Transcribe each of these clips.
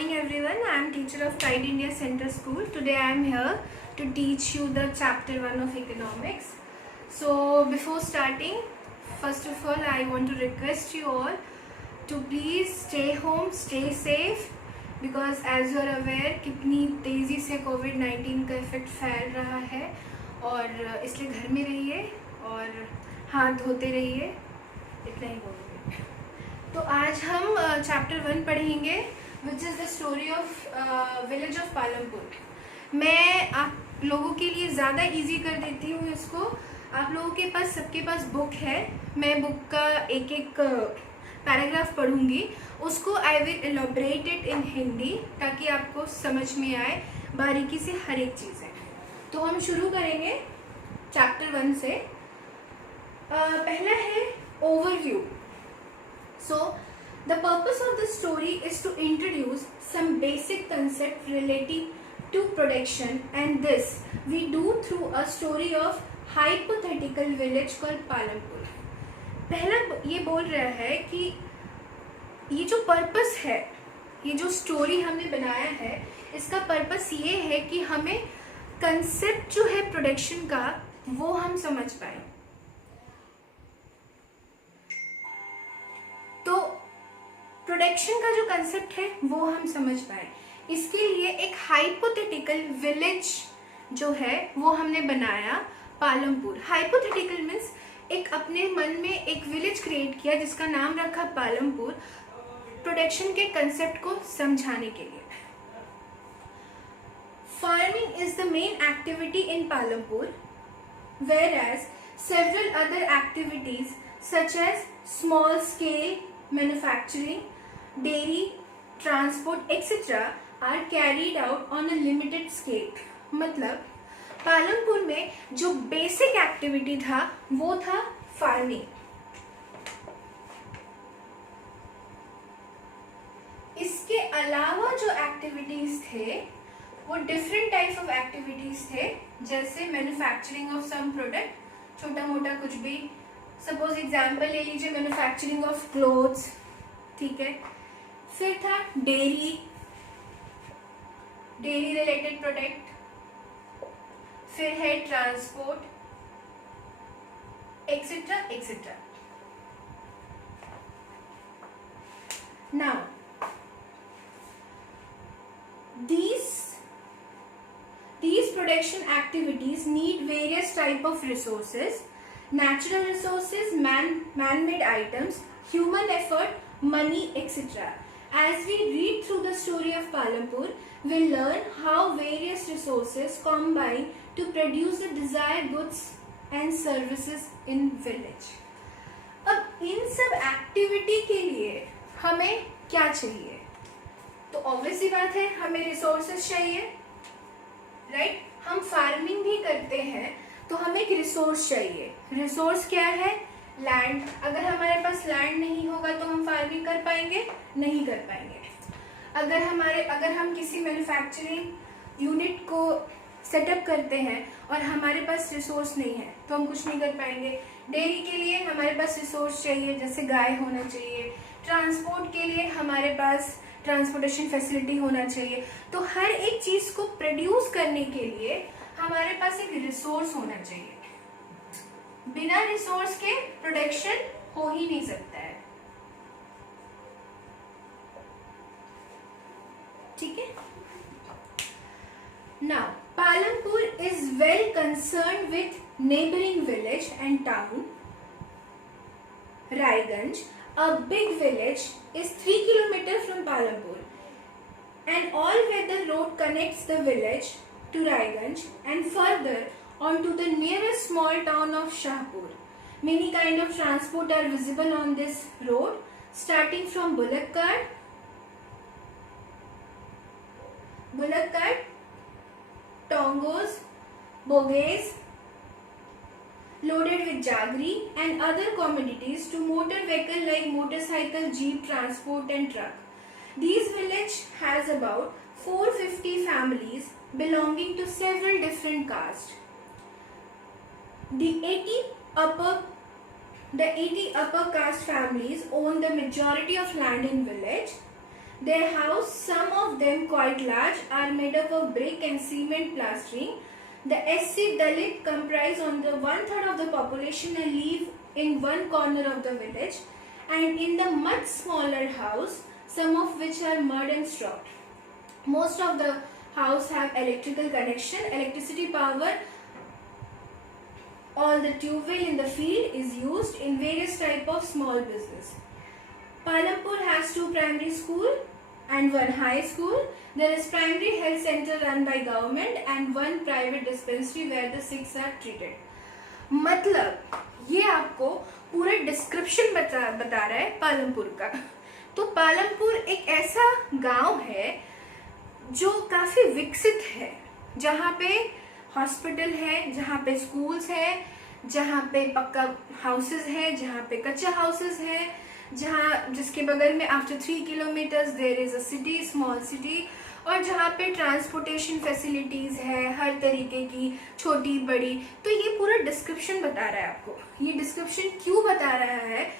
morning everyone. I am teacher of Tide India Center School. Today I am here to teach you the chapter 1 of economics. So before starting, first of all I want to request you all to please stay home, stay safe, because as you are aware कितनी तेज़ी से कोविड-19 का effect फैल रहा है और इसलिए घर में रहिए और हाथ धोते रहिए, इतना ही बोलूँगी। तो आज हम चैप्टर 1 पढ़ेंगे which is the story of village of Palampur. मैं आप लोगों के लिए ज़्यादा इजी कर देती हूँ इसको। आप लोगों के पास सबके पास बुक है, मैं बुक का एक एक पैराग्राफ पढ़ूँगी, उसको I will elaborate it in Hindi ताकि आपको समझ में आए बारीकी से हर एक चीज़ है। तो हम शुरू करेंगे चैप्टर 1 से। पहला है overview. So, the purpose of the story is to introduce some basic concept relating to production, and this we do through a story of hypothetical village called Palampur. पहला ये बोल रहा है कि ये जो पर्पस है, ये जो स्टोरी हमने बनाया है, इसका पर्पस ये है कि हमें कंसेप्ट जो है प्रोडक्शन का वो हम समझ पाए। तो प्रोडक्शन का जो कंसेप्ट है वो हम समझ पाए, इसके लिए एक हाइपोथेटिकल विलेज जो है वो हमने बनाया पालमपुर। हाइपोथेटिकल मीन्स एक अपने मन में एक विलेज क्रिएट किया जिसका नाम रखा पालमपुर, प्रोडक्शन के कंसेप्ट को समझाने के लिए। Farming is the main activity in Palampur, whereas several other activities such as small scale manufacturing, dairy, transport, etc. are carried out on a limited scale. मतलब पालमपुर में जो बेसिक एक्टिविटी था वो था फार्मिंग। इसके अलावा जो एक्टिविटीज थे वो डिफरेंट टाइप ऑफ एक्टिविटीज थे, जैसे मैन्युफैक्चरिंग ऑफ सम प्रोडक्ट, छोटा मोटा कुछ भी। सपोज एग्जाम्पल ले लीजिए मैन्युफैक्चरिंग ऑफ क्लोथ्स, ठीक है। फिर था डेयरी रिलेटेड प्रोडक्ट, फिर है transport, etcetera etcetera. Now these production activities need various type of resources, natural resources, man-made items, human effort, money, etc. As we read through the story of Palampur, we'll learn how various resources combine to produce the desired goods and services in village. अब इन सब activity के लिए हमें क्या चाहिए? तो obvious ही बात है, हमें रिसोर्सेज चाहिए, राइट। हम फार्मिंग भी करते हैं तो हमें एक रिसोर्स चाहिए। रिसोर्स क्या है? लैंड। अगर हमारे पास लैंड नहीं होगा तो हम फार्मिंग कर पाएंगे? नहीं कर पाएंगे। अगर हम किसी मैन्युफैक्चरिंग यूनिट को सेटअप करते हैं और हमारे पास रिसोर्स नहीं है तो हम कुछ नहीं कर पाएंगे। डेयरी के लिए हमारे पास रिसोर्स चाहिए, जैसे गाय होना चाहिए। ट्रांसपोर्ट के लिए हमारे पास ट्रांसपोर्टेशन फैसिलिटी होना चाहिए। तो हर एक चीज को प्रोड्यूस करने के लिए हमारे पास एक रिसोर्स होना चाहिए। बिना रिसोर्स के प्रोडक्शन हो ही नहीं सकता है, ठीक है। Now Palampur is well concern with neighbouring village and town Raiganj. A big village is 3 kilometers from Palampur. An all-weather road connects the village to Raiganj and further on to the nearest small town of Shahpur. Many kind of transport are visible on this road, starting from bullock cart, tongos, bogies, loaded with jaggery and other commodities, to motor vehicle like motorcycle, jeep, transport and truck. These village has about 450 families belonging to several different castes. The 80 upper caste families own the majority of land in village. Their house, some of them quite large, are made up of brick and cement plastering. The SC Dalit comprise on the 1/3 of the population and live in one corner of the village, and in the much smaller house, some of which are mud and straw. Most of the house have electrical connection, electricity power. All the tube well in the field is used in various type of small business. Palampur has 2 primary school and 1 high school. There is primary health center run by government and 1 private dispensary where the sick are treated. मतलब ये आपको पूरा description बता रहा है पालमपुर का। तो पालमपुर एक ऐसा गांव है जो काफी विकसित है, जहाँ पे हॉस्पिटल है, जहाँ पे स्कूल्स है, जहाँ पे पक्का हाउसेस है, जहाँ पे कच्चा हाउसेस है, जहाँ जिसके बगल में after 3 kilometres there is a city, small city, और जहाँ पे ट्रांसपोर्टेशन फैसिलिटीज है हर तरीके की, छोटी बड़ी। तो ये पूरा डिस्क्रिप्शन बता रहा है आपको। ये डिस्क्रिप्शन क्यों बता रहा है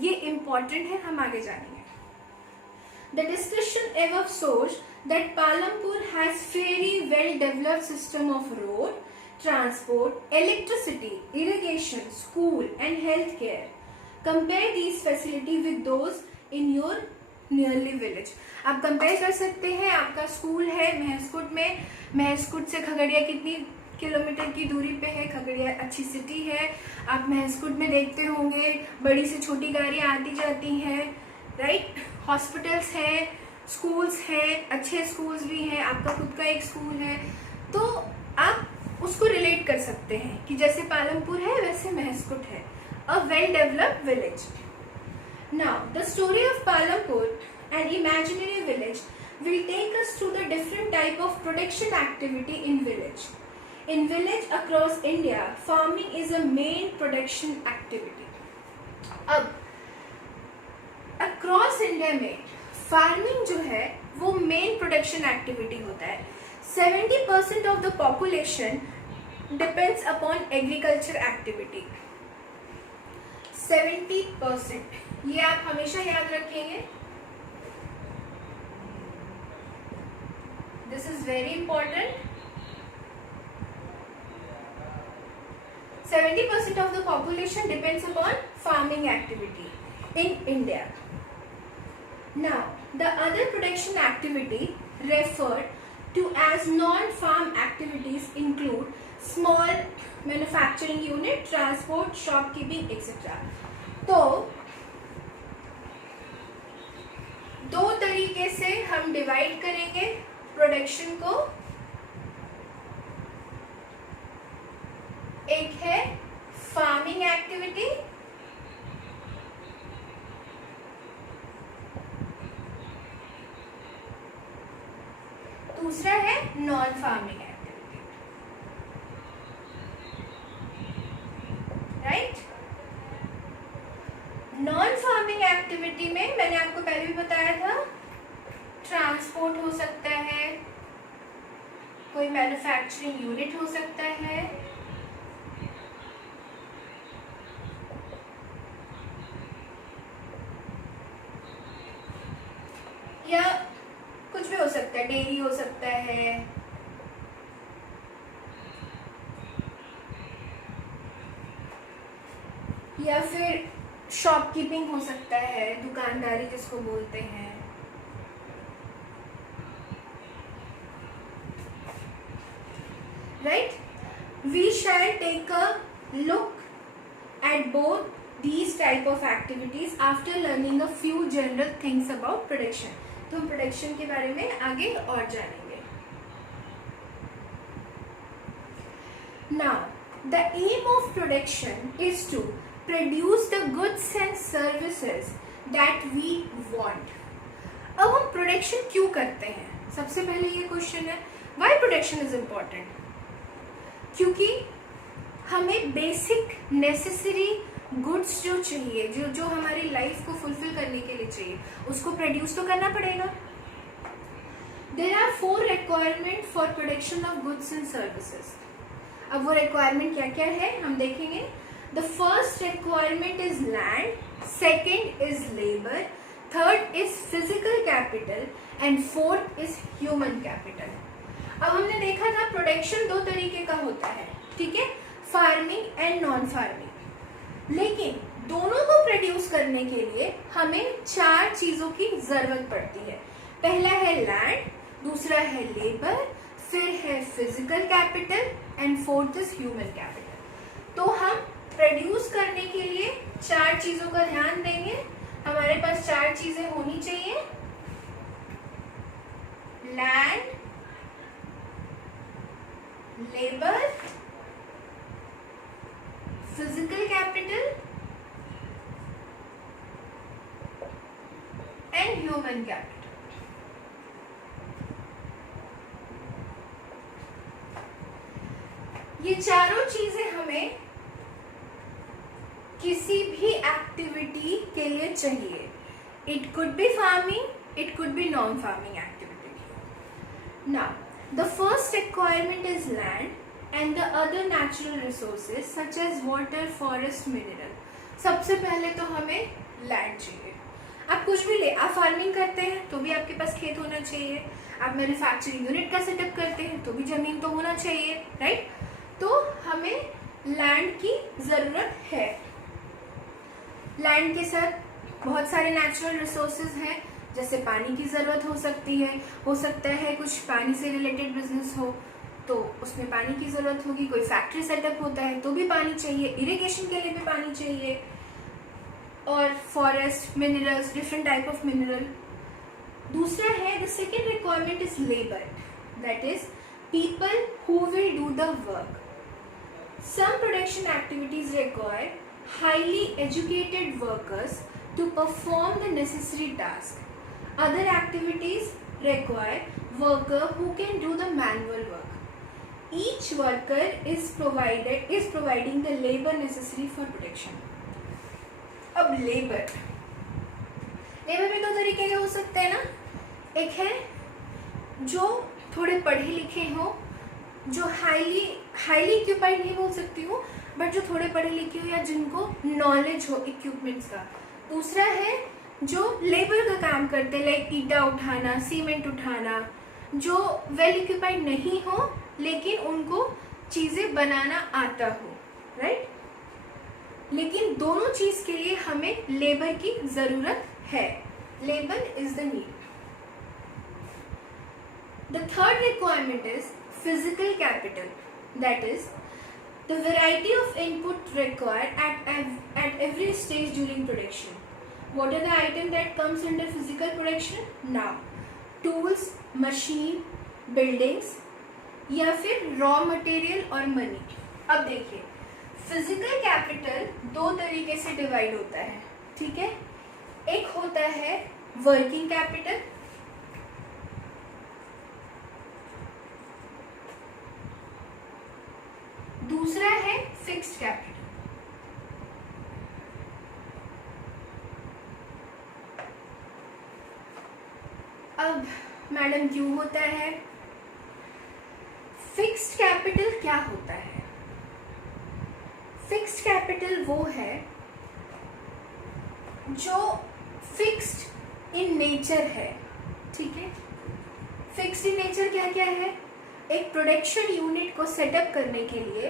ये इम्पोर्टेंट है, हम आगे जानेंगे। The discussion above shows that Palampur has very well developed system of road, transport, electricity, irrigation, school and health care. Compare these facilities with those in your nearly village. आप कंपेयर कर सकते हैं। आपका school है महसकुट में, महसकुट से खगड़िया कितनी kilometre की दूरी पे है? खगड़िया अच्छी सिटी है। आप महसकुट में देखते होंगे बड़ी से छोटी गाड़ियाँ आती जाती हैं, राइट? हॉस्पिटल्स है, स्कूल्स है, अच्छे स्कूल्स भी हैं, आपका खुद का एक स्कूल है। तो आप उसको रिलेट कर सकते हैं कि जैसे पालमपुर है वैसे महसकुट है, a well developed village. Now the story of Palampur, an imaginary village, will take us through the different type of production activity in village. In village across India, farming is a main production activity. अब across India में farming जो है वो main production activity होता है। 70% of the population depends upon agriculture activity. 70%, ये आप हमेशा याद रखेंगे। This is very important. 70% of the population depends upon farming activity in India. Now, the other production activity referred to as non-farm activities include small manufacturing unit, transport, shopkeeping, etc. तो 2 तरीके से हम divide करेंगे production को। एक है farming activity, दूसरा है non farming activity, right? Non farming activity में मैंने आपको पहले भी बताया था, ट्रांसपोर्ट हो सकता है, कोई मैन्युफैक्चरिंग यूनिट हो सकता है, या कुछ भी हो सकता है, डेयरी हो सकता है, या फिर शॉपकीपिंग हो सकता है, दुकानदारी जिसको बोलते हैं, right? We shall take a look at both these type of activities after learning a few general things about production. तो हम प्रोडक्शन के बारे में आगे और जानेंगे। Now, the aim of production is to produce the goods and services that we want. अब हम प्रोडक्शन क्यों करते हैं? सबसे पहले ये क्वेश्चन है, why production is important? क्योंकि हमें बेसिक नेसेसरी गुड्स जो चाहिए, जो हमारी लाइफ को फुलफिल करने के लिए चाहिए, उसको प्रोड्यूस तो करना पड़ेगा। There are 4 requirement for production of goods and services. अब वो रिक्वायरमेंट क्या क्या है हम देखेंगे। The first requirement is land, second is labour, third is physical capital and fourth is human capital. अब हमने देखा था प्रोडक्शन दो तरीके का होता है, ठीक है, फार्मिंग एंड नॉन फार्मिंग। लेकिन दोनों को प्रोड्यूस करने के लिए हमें चार चीजों की जरूरत पड़ती है। पहला है लैंड, दूसरा है लेबर, फिर है physical capital and fourth is human capital. तो हम प्रोड्यूस करने के लिए चार चीजों का ध्यान देंगे। हमारे पास चार चीजें होनी चाहिए, land, labour, physical capital and human capital. ये चारों चीजें हमें किसी भी एक्टिविटी के लिए चाहिए। It could bee farming, it could be non-farming activity. Now, the first requirement is land and the other natural resources such as water, forest, mineral. सबसे पहले तो हमें लैंड चाहिए। आप कुछ भी ले, आप फार्मिंग करते हैं तो भी आपके पास खेत होना चाहिए, आप मैन्युफैक्चरिंग यूनिट का सेटअप करते हैं तो भी जमीन तो होना चाहिए, राइट। तो हमें लैंड की जरूरत है। लैंड के साथ बहुत सारे नेचुरल रिसोर्सेज हैं, जैसे पानी की ज़रूरत हो सकती है, हो सकता है कुछ पानी से रिलेटेड बिजनेस हो तो उसमें पानी की ज़रूरत होगी, कोई फैक्ट्री सेटअप होता है तो भी पानी चाहिए, इरिगेशन के लिए भी पानी चाहिए, और forest, minerals, different type of mineral. दूसरा है, the second requirement is labour, that is people who will do the work. Some production activities require highly educated workers to perform the necessary task. Other activities require worker who can do the manual work. Each worker is providing the labor necessary for production. अब labour में दो तरीके के हो सकते हैं ना। एक है जो थोड़े पढ़े लिखे हो, जो हाईली इक्विपाइड नहीं बोल सकती हूँ, बट जो थोड़े पढ़े लिखे हो या जिनको नॉलेज हो इक्विपमेंट्स का। दूसरा है जो लेबर का काम करते हैं, लाइक ईटा उठाना, सीमेंट उठाना, जो वेल इक्विपाइड नहीं हो लेकिन उनको चीज़ें बनाना आता हो, राइट। लेकिन दोनों चीज़ के लिए हमें लेबर की ज़रूरत है। Labour is the need. The third requirement is physical capital, that is the variety of input required at every stage during production. What are the items that comes under physical production? Now, tools, machine, buildings, या फिर raw material और money. अब देखिए, physical capital दो तरीके से divide होता है, ठीक है। एक होता है working capital, दूसरा है फिक्स्ड कैपिटल। अब मैडम क्यों होता है? फिक्स्ड कैपिटल क्या होता है? फिक्स्ड कैपिटल वो है जो फिक्स्ड इन नेचर है, ठीक है। फिक्स्ड इन नेचर क्या क्या है? एक प्रोडक्शन यूनिट को सेटअप करने के लिए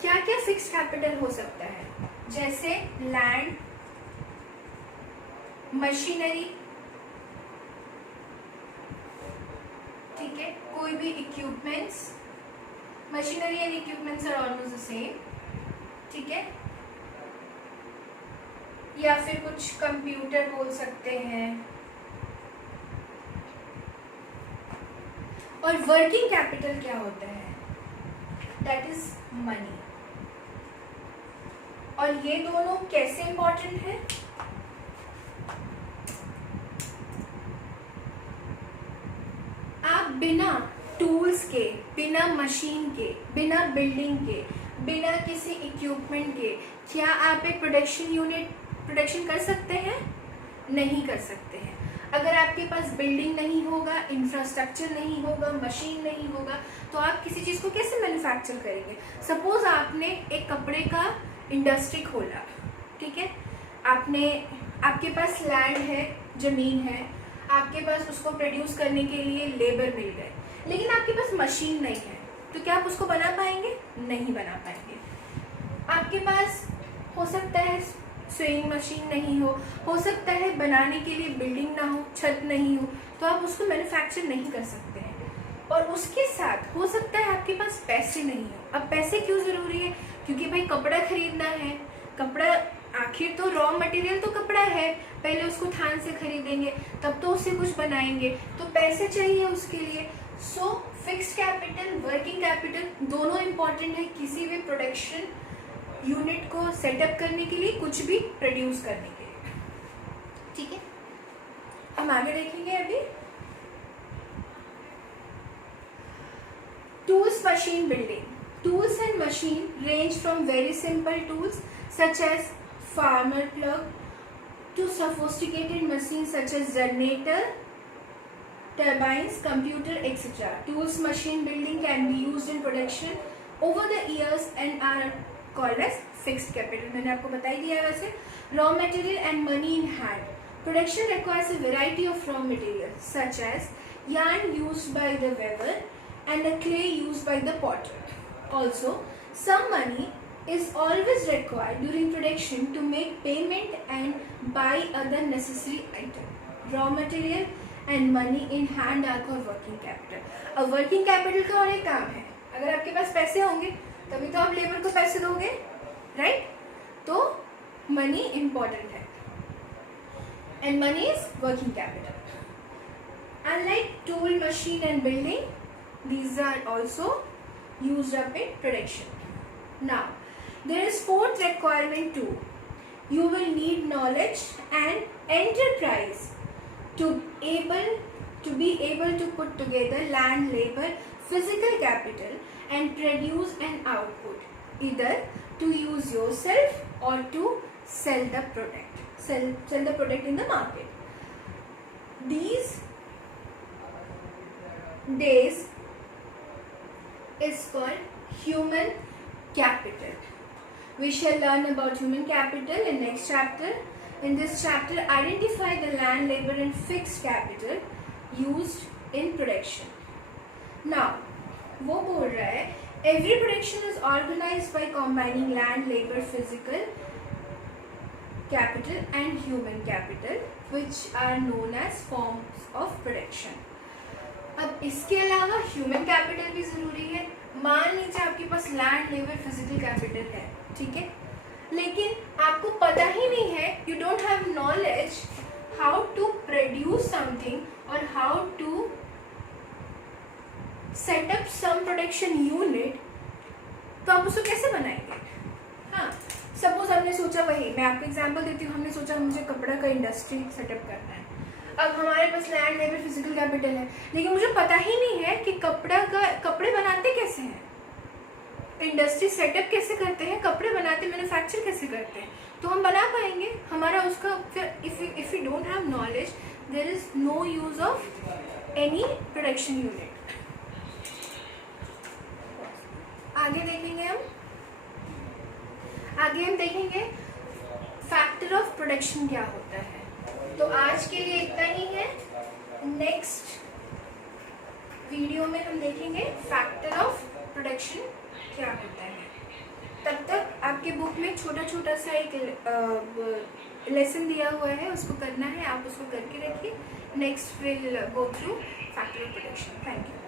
क्या क्या फिक्स्ड कैपिटल हो सकता है, जैसे लैंड, मशीनरी, ठीक है, कोई भी equipments, machinery and equipments are almost the same, ठीक है, या फिर कुछ कंप्यूटर बोल सकते हैं। और वर्किंग कैपिटल क्या होता है? That is money. और ये दोनों कैसे इंपॉर्टेंट है? आप बिना टूल्स के, बिना मशीन के, बिना बिल्डिंग के, बिना किसी इक्विपमेंट के क्या आप एक प्रोडक्शन कर सकते हैं? नहीं कर सकते हैं। अगर आपके पास बिल्डिंग नहीं होगा, इंफ्रास्ट्रक्चर नहीं होगा, मशीन नहीं होगा, तो आप किसी चीज़ को कैसे मैन्युफैक्चर करेंगे? सपोज आपने एक कपड़े का इंडस्ट्री खोला, ठीक है, आपके पास लैंड है, ज़मीन है, आपके पास उसको प्रोड्यूस करने के लिए लेबर मिल गए, लेकिन आपके पास मशीन नहीं है, तो क्या आप उसको बना पाएंगे? नहीं बना पाएंगे। आपके पास हो सकता है स्वेइंग मशीन नहीं हो सकता है बनाने के लिए बिल्डिंग ना हो, छत नहीं हो, तो आप उसको मैन्युफैक्चर नहीं कर सकते हैं। और उसके साथ हो सकता है आपके पास पैसे नहीं हो। अब पैसे क्यों ज़रूरी है? क्योंकि भाई कपड़ा खरीदना है, कपड़ा आखिर तो रॉ मटेरियल तो कपड़ा है, पहले उसको थान से खरीदेंगे तब तो उससे कुछ बनाएंगे, तो पैसे चाहिए उसके लिए। सो फिक्स्ड कैपिटल, वर्किंग कैपिटल दोनों इम्पॉर्टेंट है किसी भी प्रोडक्शन यूनिट को सेटअप करने के लिए, कुछ भी प्रोड्यूस करने के लिए। ठीक है, हम आगे देखेंगे अभी। Tools machine building. Tools and machine range from very simple tools such as farmer plug to sophisticated machines such as generator, turbines, computer, etc. Tools machine building can be used in production over the years and are called as fixed capital. मैंने आपको बता ही दिया वैसे. Raw material and money in hand. Production requires a variety of raw materials such as yarn used by the weaver and the clay used by the potter. Also, some money is always required during production to make payment and buy other necessary items. Raw material and money in hand are called working capital. अब working capital का और एक काम है, अगर आपके पास पैसे होंगे तभी तो आप लेबर को पैसे दोगे, राइट? तो मनी इम्पॉर्टेंट है and money is working capital. Unlike tool, machine and building, these are also used up in production. Now, there is fourth requirement too. You will need knowledge and enterprise to be able to put together land, labor, physical capital and produce an output, either to use yourself or to sell the product. Sell the product in the market. These days is called human capital. We shall learn about human capital in next chapter. In this chapter, identify the land, labor and fixed capital used in production. Now, वो बोल रहा है every production is organized by combining land, labor, physical capital and human capital, which are known as forms of production. अब इसके अलावा human capital भी ज़रूरी है. मान लीजिए आपके पास लैंड, लेबर, फिजिकल कैपिटल है, ठीक है, लेकिन आपको पता ही नहीं है, you don't have knowledge how to produce something और how to set up some production unit, तो आप उसको कैसे बनाएंगे? हाँ, सपोज हमने सोचा, वही मैं आपको एग्जांपल देती हूँ, हमने सोचा मुझे कपड़ा का इंडस्ट्री सेटअप करना है. अब हमारे पास लैंड, लेबर, फिजिकल कैपिटल है, लेकिन मुझे पता ही नहीं है कि कपड़े बनाते कैसे हैं, इंडस्ट्री सेटअप कैसे करते हैं, कपड़े बनाते, मैन्युफैक्चर कैसे करते हैं, तो हम बना पाएंगे? हमारा उसका फिर if you don't have knowledge, there is no use of any production unit. आगे देखेंगे फैक्टर ऑफ प्रोडक्शन क्या होता है. तो आज के लिए इतना ही है. नेक्स्ट वीडियो में हम देखेंगे फैक्टर ऑफ प्रोडक्शन क्या होता है. तब तक आपके बुक में छोटा सा एक लेसन दिया हुआ है, उसको करना है, आप उसको करके रखिए. Next will go through factor of production. Thank you.